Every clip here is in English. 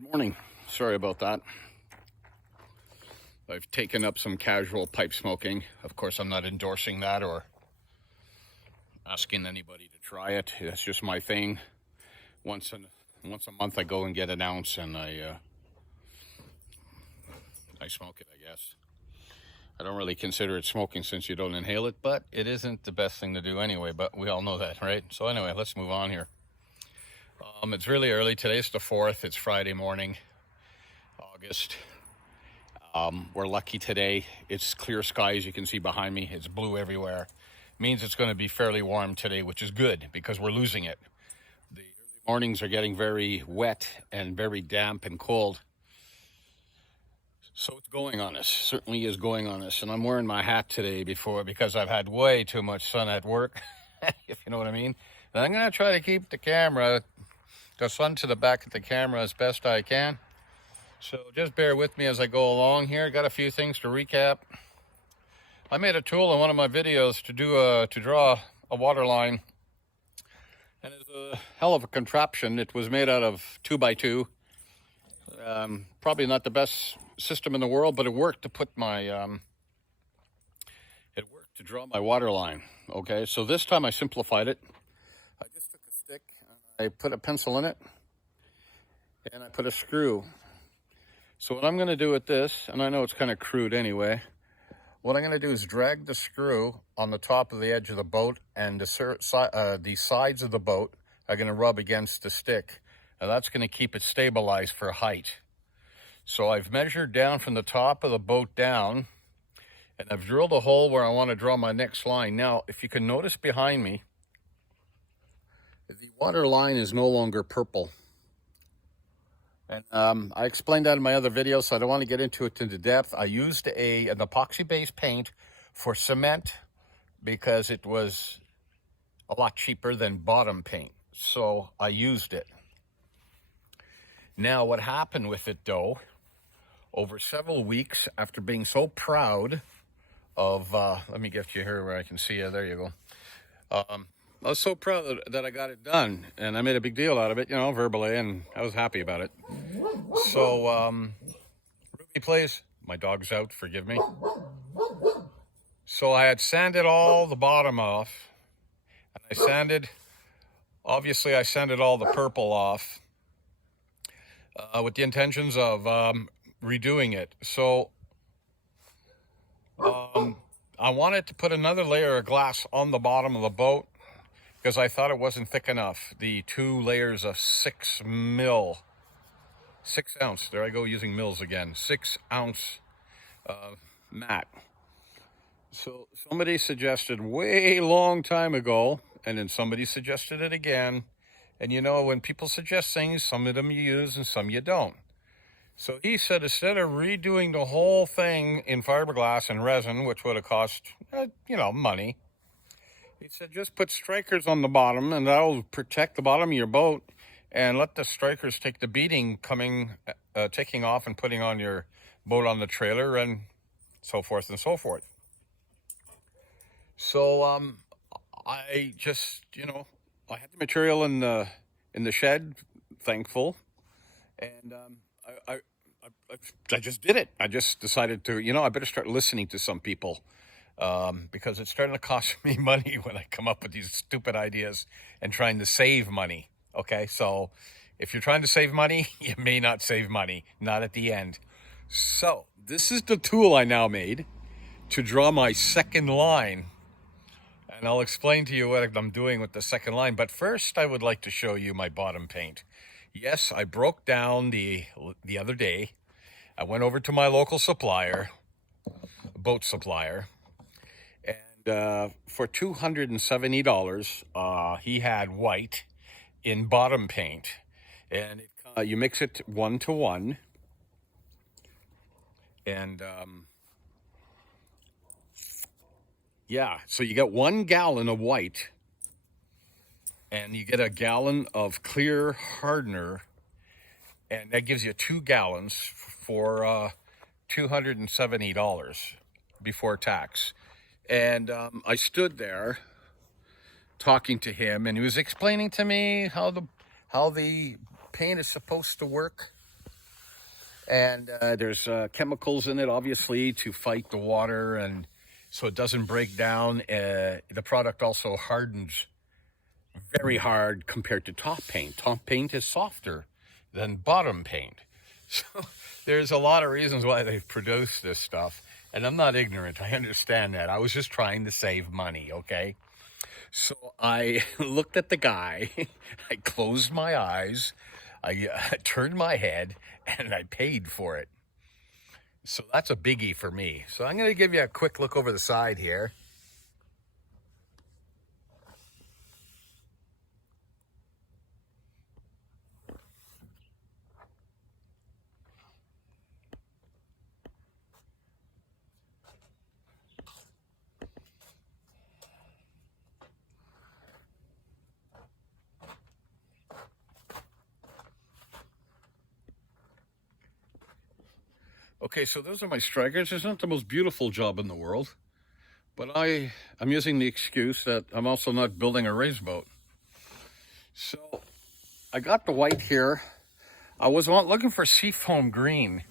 Good morning. Sorry about that. I've taken up some casual pipe smoking. Of course, I'm not endorsing that or asking anybody to try it. That's just my thing. Once a month, I go and get an ounce and I smoke it, I guess. I don't really consider it smoking since you don't inhale it, but it isn't the best thing to do anyway, but we all know that, right? So anyway, let's move on here. It's really early. Today's the 4th. It's Friday morning, August. We're lucky today. It's clear skies. You can see behind me. It's blue everywhere. Means it's going to be fairly warm today, which is good because we're losing it. The early mornings are getting very wet and very damp and cold. So it's going on us. Certainly is going on us. And I'm wearing my hat today because I've had way too much sun at work, if you know what I mean. And I'm going to try to keep the sun to the back of the camera as best I can. So just bear with me as I go along here. Got a few things to recap. I made a tool in one of my videos to draw a water line. And it's a hell of a contraption. It was made out of 2x2. Probably not the best system in the world, but it worked to draw my water line. Okay, so this time I simplified it. I just took a stick and I put a pencil in it and I put a screw. So what I'm going to do with this, and I know it's kind of crude anyway, what I'm going to do is drag the screw on the top of the edge of the boat, and the sides of the boat are going to rub against the stick. And that's going to keep it stabilized for height. So I've measured down from the top of the boat down, and I've drilled a hole where I want to draw my next line. Now, if you can notice behind me, the water line is no longer purple. And I explained that in my other video, so I don't want to get into it into depth. I used an epoxy-based paint for cement because it was a lot cheaper than bottom paint. So I used it. Now, what happened with it, though, over several weeks, after being so proud of, let me get you here where I can see you. There you go. I was so proud that I got it done, and I made a big deal out of it, verbally, and I was happy about it. So, Ruby plays. My dog's out, forgive me. So I had sanded all the bottom off, and I sanded all the purple off with the intentions of redoing it. So I wanted to put another layer of glass on the bottom of the boat because I thought it wasn't thick enough. The 2 layers of 6 ounce, there I go using mils again, 6 ounce mat. So somebody suggested way long time ago, and then somebody suggested it again. And when people suggest things, some of them you use and some you don't. So he said, instead of redoing the whole thing in fiberglass and resin, which would have cost, money, he said, just put strikers on the bottom, and that'll protect the bottom of your boat, and let the strikers take the beating taking off and putting on your boat on the trailer, and so forth and so forth. So I just, I had the material in the shed, thankful, and I just did it. I just decided to, I better start listening to some people. Because it's starting to cost me money when I come up with these stupid ideas and trying to save money. Okay, so if you're trying to save money, you may not save money, not at the end. So this is the tool I now made to draw my second line. And I'll explain to you what I'm doing with the second line. But first, I would like to show you my bottom paint. Yes, I broke down the other day. I went over to my local supplier, boat supplier. For $270, he had white in bottom paint, and you mix it 1-to-1, and so you get 1 gallon of white, and you get a gallon of clear hardener, and that gives you 2 gallons for $270 before tax. And I stood there talking to him, and he was explaining to me how the paint is supposed to work. And there's chemicals in it, obviously, to fight the water, and so it doesn't break down. The product also hardens very hard compared to top paint. Top paint is softer than bottom paint. So there's a lot of reasons why they've produced this stuff. And I'm not ignorant. I understand that. I was just trying to save money, okay? So I looked at the guy. I closed my eyes. I turned my head, and I paid for it. So that's a biggie for me. So I'm going to give you a quick look over the side here. Okay, so those are my strikers. It's not the most beautiful job in the world, but I'm using the excuse that I'm also not building a race boat. So I got the white here. I was looking for seafoam green.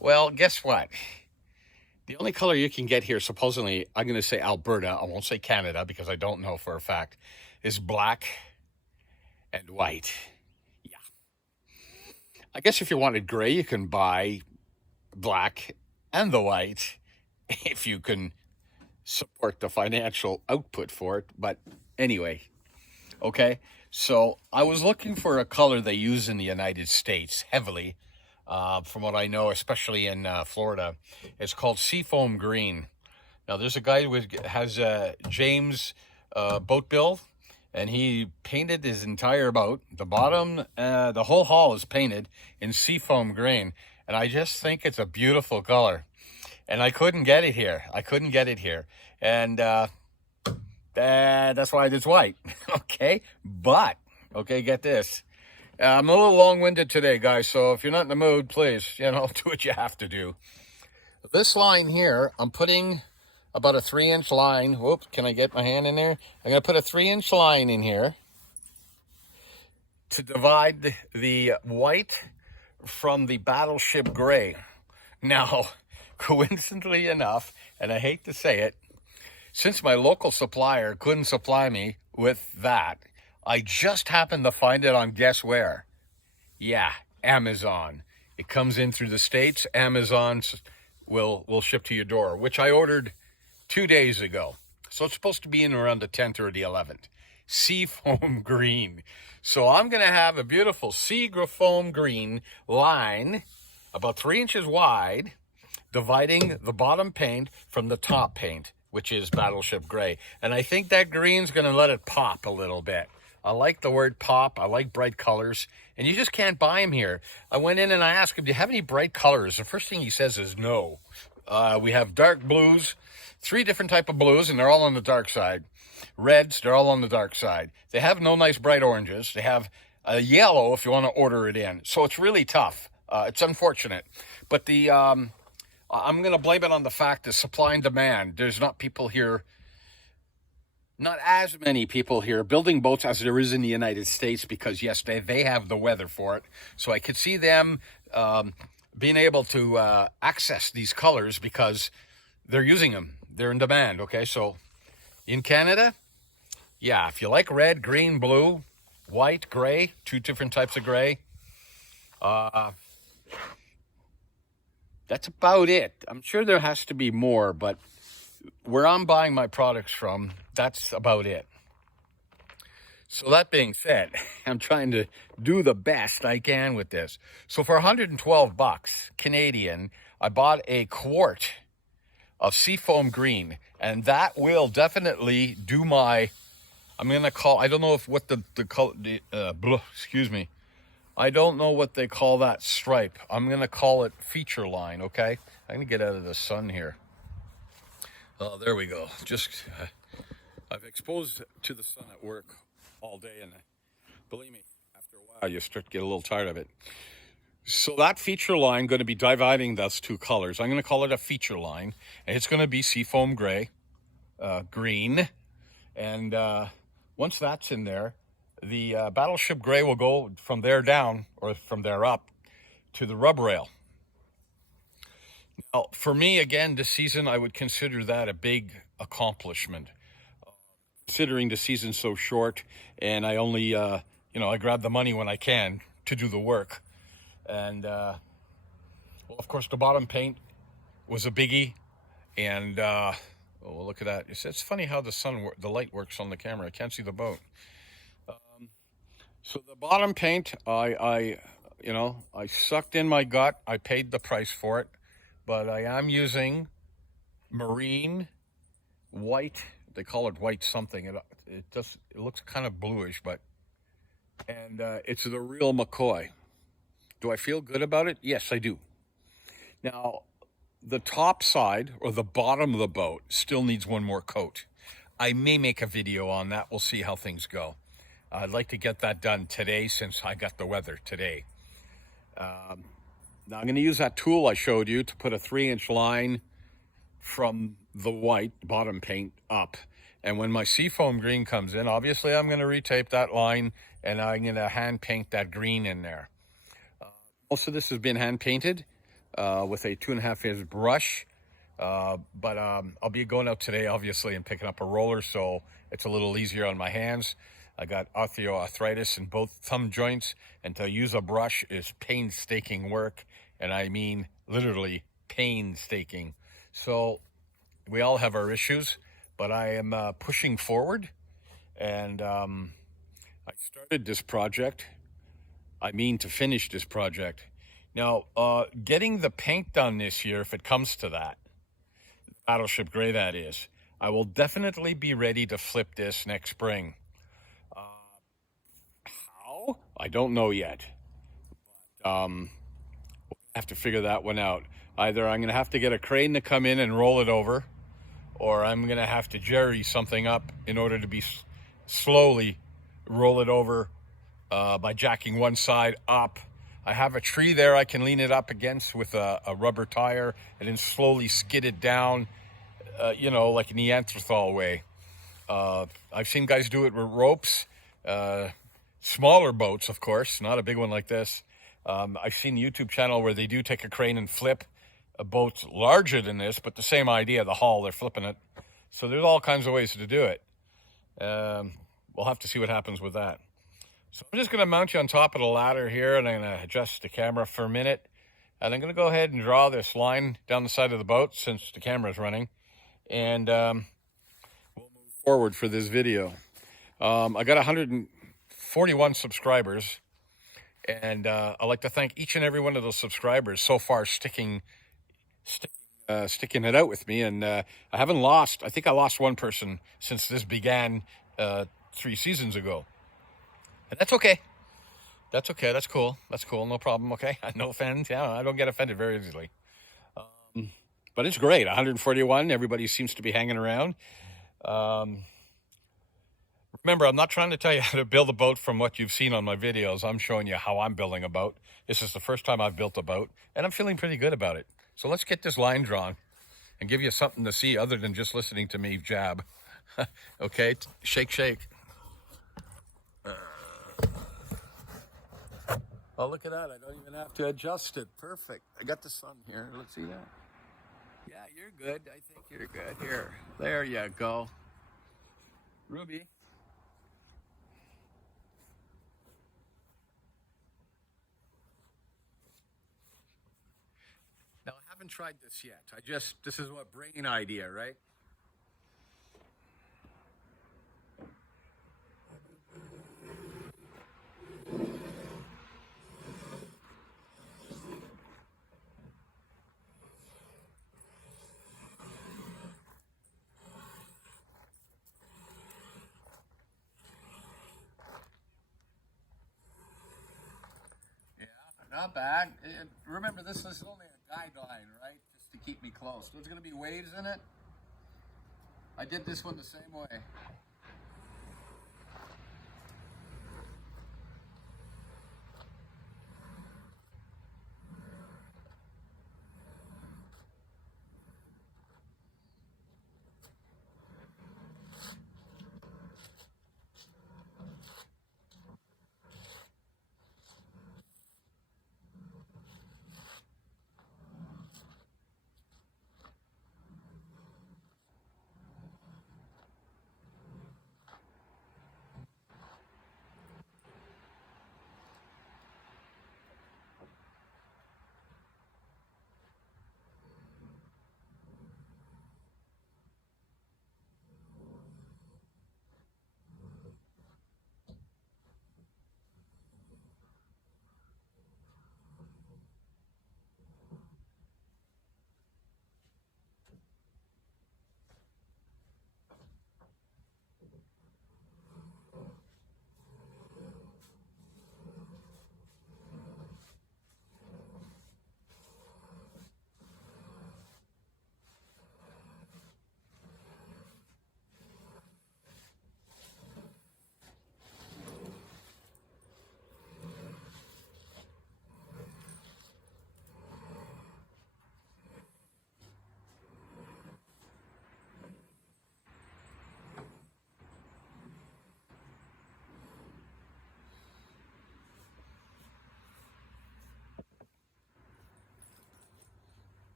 Well, guess what? The only color you can get here, supposedly, I'm going to say Alberta, I won't say Canada because I don't know for a fact, is black and white. Yeah. I guess if you wanted gray, you can buy black and the white if you can support the financial output for it. But anyway, okay. So I was looking for a color they use in the United States heavily. From what I know, especially in Florida, it's called seafoam green. Now, there's a guy who has James boat build, and he painted his entire boat. The bottom, the whole hull is painted in seafoam green, and I just think it's a beautiful color. And I couldn't get it here. And that's why it's white. Okay, but okay, get this. I'm a little long-winded today, guys, so if you're not in the mood, please, do what you have to do. This line here, I'm putting about a 3-inch line. Whoops, can I get my hand in there? I'm going to put a 3-inch line in here to divide the white from the battleship gray. Now, coincidentally enough, and I hate to say it, since my local supplier couldn't supply me with that, I just happened to find it on guess where? Yeah, Amazon. It comes in through the States. Amazon will ship to your door, which I ordered 2 days ago. So it's supposed to be in around the 10th or the 11th. Seafoam green. So I'm going to have a beautiful seafoam green line, about 3 inches wide, dividing the bottom paint from the top paint, which is battleship gray. And I think that green's going to let it pop a little bit. I like the word pop. I like bright colors. And you just can't buy them here. I went in and I asked him, do you have any bright colors? The first thing he says is no. We have dark blues, 3 different type of blues, and they're all on the dark side. Reds, they're all on the dark side. They have no nice bright oranges. They have a yellow if you want to order it in. So it's really tough. It's unfortunate. But I'm going to blame it on the fact of supply and demand. There's not as many people here building boats as there is in the United States because, yes, they have the weather for it. So I could see them being able to access these colors because they're using them. They're in demand, okay? So in Canada, yeah, if you like red, green, blue, white, gray, 2 different types of gray, that's about it. I'm sure there has to be more, but where I'm buying my products from, that's about it. So that being said, I'm trying to do the best I can with this. So for 112 bucks Canadian, I bought a quart of seafoam green, and that will definitely do my, I don't know if what the color, excuse me. I don't know what they call that stripe. I'm going to call it feature line, okay? I'm going to get out of the sun here. Oh, there we go. I've exposed to the sun at work all day, and believe me, after a while, you start to get a little tired of it. So that feature line, going to be dividing those 2 colors. I'm going to call it a feature line, and it's going to be seafoam gray, green, and once that's in there, the battleship gray will go from there down, or from there up, to the rub rail. Now, for me, again, this season, I would consider that a big accomplishment. Considering the season's so short, and I only, I grab the money when I can to do the work. And, well, of course, the bottom paint was a biggie. And, oh, look at that. It's funny how the light works on the camera. I can't see the boat. So the bottom paint, I sucked in my gut. I paid the price for it, but I am using marine white. They call it white something. It looks kind of bluish, but it's the real McCoy. Do I feel good about it? Yes, I do. Now, the top side or the bottom of the boat still needs one more coat. I may make a video on that. We'll see how things go. I'd like to get that done today since I got the weather today. Now I'm going to use that tool I showed you to put a 3-inch line from the white bottom paint up. And when my seafoam green comes in, obviously I'm going to retape that line and I'm going to hand paint that green in there. Most of this has been hand painted with a 2.5-inch brush. But I'll be going out today, obviously, and picking up a roller, so it's a little easier on my hands. I got osteoarthritis in both thumb joints, and to use a brush is painstaking work, and I mean literally painstaking. So we all have our issues, but I am pushing forward, and I started this project. I mean to finish this project. Now, getting the paint done this year, if it comes to that, Battleship Gray that is, I will definitely be ready to flip this next spring. How? I don't know yet. We'll have to figure that one out. Either I'm going to have to get a crane to come in and roll it over, or I'm going to have to jerry something up in order to be slowly roll it over by jacking one side up. I have a tree there I can lean it up against with a rubber tire and then slowly skid it down, like a Neanderthal way. I've seen guys do it with ropes, smaller boats, of course, not a big one like this. I've seen a YouTube channel where they do take a crane and flip a boat larger than this, but the same idea, the hull, they're flipping it. So there's all kinds of ways to do it. We'll have to see what happens with that. So I'm just going to mount you on top of the ladder here, and I'm going to adjust the camera for a minute. And I'm going to go ahead and draw this line down the side of the boat since the camera's running. And we'll move forward for this video. I got 141 subscribers. And I'd like to thank each and every one of those subscribers so far sticking it out with me. And I haven't lost. I think I lost one person since this began 3 seasons ago. And that's okay. That's okay. That's cool. That's cool. No problem. Okay. No offense. Yeah, I don't get offended very easily. But it's great. 141. Everybody seems to be hanging around. Remember, I'm not trying to tell you how to build a boat from what you've seen on my videos. I'm showing you how I'm building a boat. This is the first time I've built a boat, and I'm feeling pretty good about it. So let's get this line drawn and give you something to see other than just listening to me jab. Okay? Shake, shake. Oh, look at that. I don't even have to adjust it. Perfect. I got the sun here. Let's see that. Yeah, you're good. I think you're good. Here. There you go. Ruby. Now, I haven't tried this yet. This is what brain idea, right? Not bad. Remember, this is only a guideline, right? Just to keep me close. There's going to be waves in it. I did this one the same way.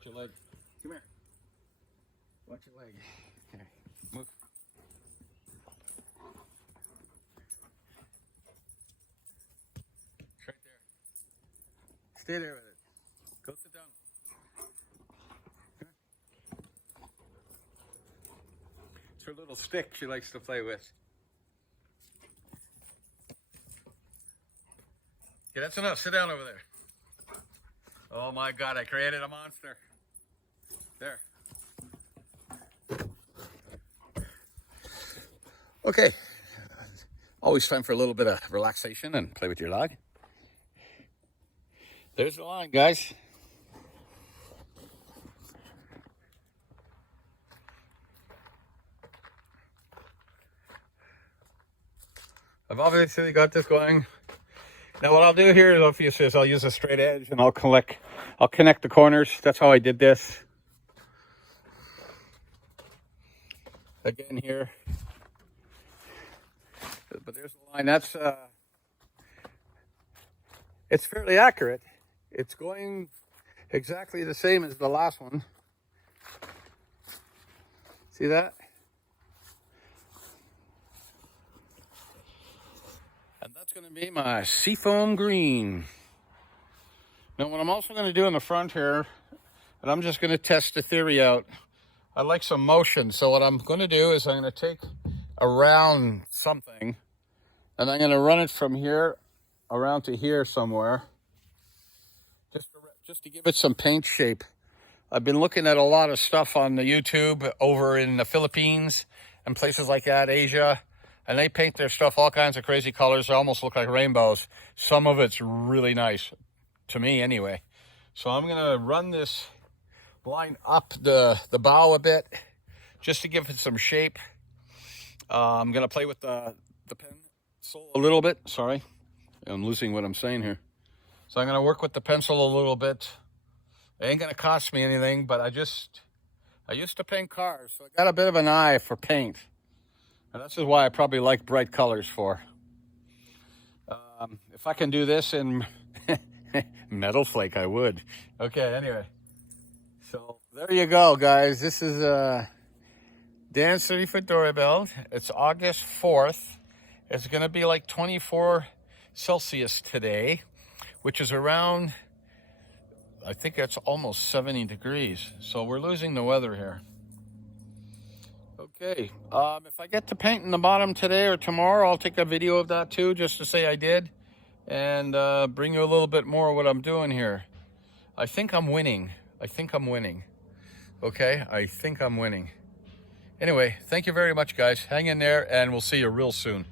Watch your leg. Come here. Watch your leg. Okay. Move. It's right there. Stay there with it. Go sit down. It's her little stick she likes to play with. Okay, that's enough. Sit down over there. Oh my God, I created a monster. There. Okay. Always time for a little bit of relaxation and play with your dog. There's the line, guys. I've obviously got this going. Now what I'll do here is obviously I'll use a straight edge and I'll connect the corners. That's how I did this. Again here. But there's the line. That's it's fairly accurate. It's going exactly the same as the last one. See that? And that's going to be my seafoam green. Now what I'm also going to do in the front here, and I'm just going to test the theory out. I like some motion. So what I'm going to do is I'm going to take around something and I'm going to run it from here around to here somewhere. Just to give it some paint shape. I've been looking at a lot of stuff on the YouTube over in the Philippines and places like that, Asia. And they paint their stuff all kinds of crazy colors. They almost look like rainbows. Some of it's really nice, to me anyway. So I'm going to run this line up the bow a bit, just to give it some shape. I'm going to play with the pencil a little bit. Sorry, I'm losing what I'm saying here. So I'm going to work with the pencil a little bit. It ain't going to cost me anything, but I used to paint cars, so I got a bit of an eye for paint. And that's just why I probably like bright colors for. If I can do this in metal flake, I would. Okay, anyway. So there you go, guys. This is Dan's 30-foot doorbell. It's August 4th. It's going to be like 24 Celsius today, which is around, I think that's almost 70 degrees. So we're losing the weather here. Okay, if I get to painting the bottom today or tomorrow, I'll take a video of that too, just to say I did, and bring you a little bit more of what I'm doing here. I think I'm winning. Okay, I think I'm winning. Anyway, thank you very much, guys. Hang in there, and we'll see you real soon.